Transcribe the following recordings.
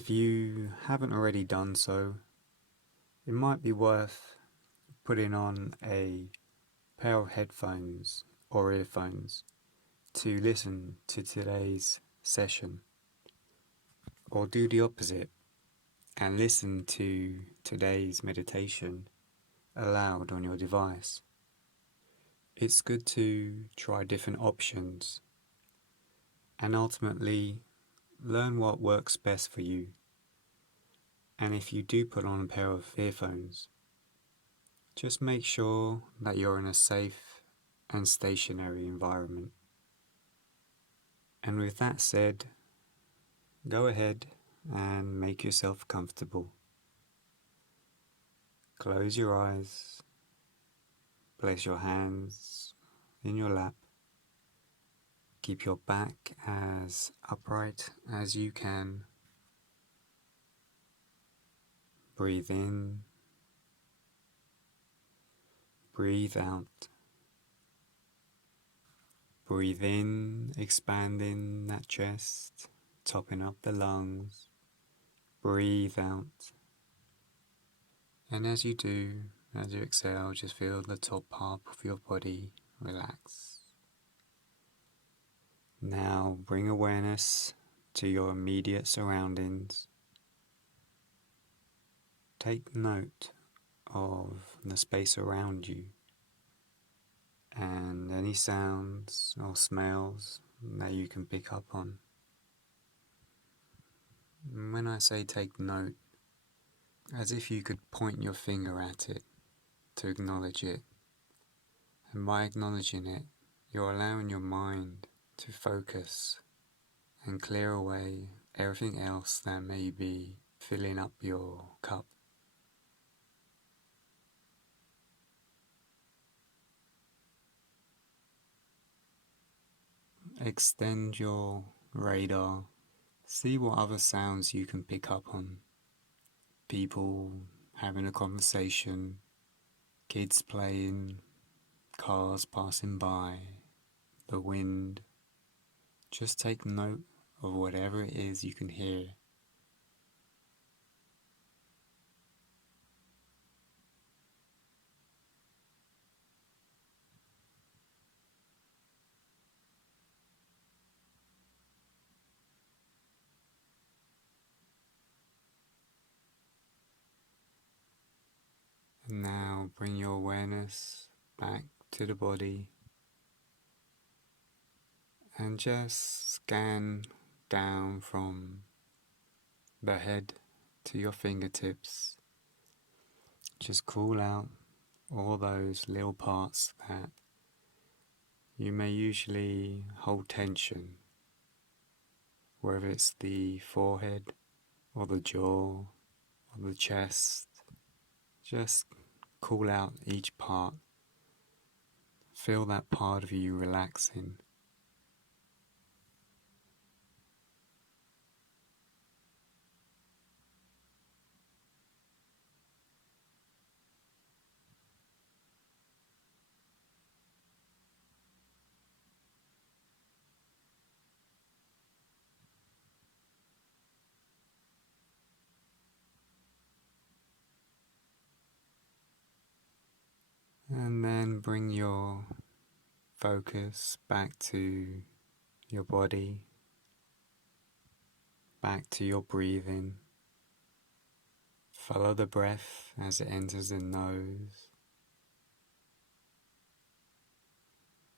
If you haven't already done so, it might be worth putting on a pair of headphones or earphones to listen to today's session, or do the opposite and listen to today's meditation aloud on your device. It's good to try different options and ultimately learn what works best for you. And if you do put on a pair of earphones, just make sure that you're in a safe and stationary environment. And with that said, go ahead and make yourself comfortable. Close your eyes, place your hands in your lap, keep your back as upright as you can. Breathe in, breathe out. Breathe in, expanding that chest, topping up the lungs. Breathe out. And as you do, as you exhale, just feel the top part of your body relax. Now bring awareness to your immediate surroundings. Take note of the space around you and any sounds or smells that you can pick up on. And when I say take note, as if you could point your finger at it to acknowledge it. And by acknowledging it, you're allowing your mind to focus and clear away everything else that may be filling up your cup. Extend your radar. See what other sounds you can pick up on. People having a conversation, kids playing, cars passing by, the wind. Just take note of whatever it is you can hear. And now bring your awareness back to the body and just scan down from the head to your fingertips. Just call out all those little parts that you may usually hold tension, whether it's the forehead or the jaw or the chest. Just call out each part. Feel that part of you relaxing. And then bring your focus back to your body, back to your breathing. Follow the breath as it enters the nose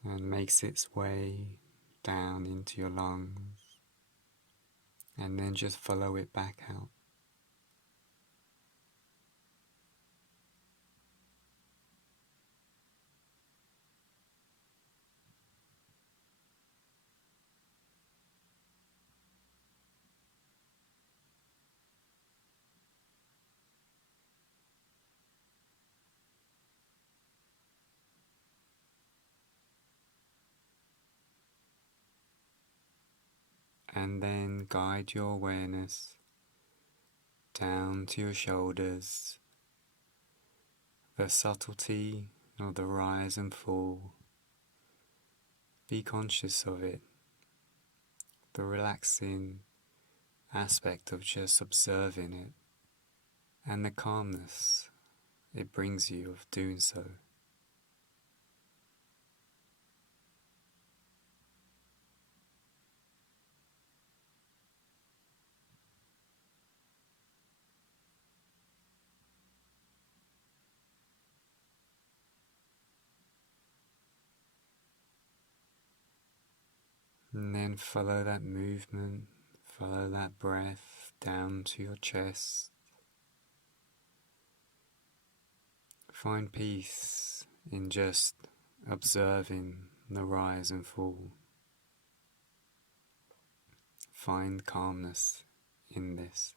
and makes its way down into your lungs, and then just follow it back out. And then guide your awareness down to your shoulders, the subtlety of the rise and fall. Be conscious of it, the relaxing aspect of just observing it and the calmness it brings you of doing so. And then follow that movement, follow that breath down to your chest. Find peace in just observing the rise and fall. Find calmness in this.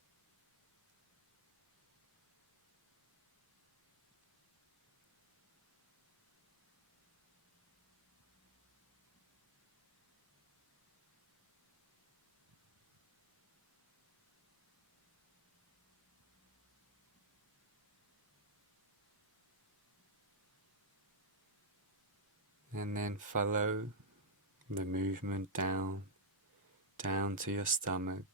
And then follow the movement down to your stomach.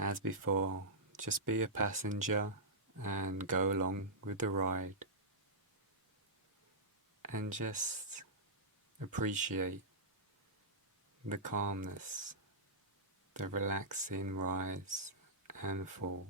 As before, just be a passenger and go along with the ride. And just appreciate the calmness, the relaxing rise and fall.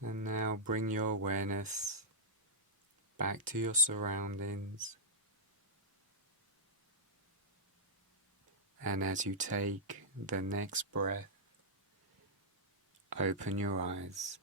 And now bring your awareness back to your surroundings. And as you take the next breath, open your eyes.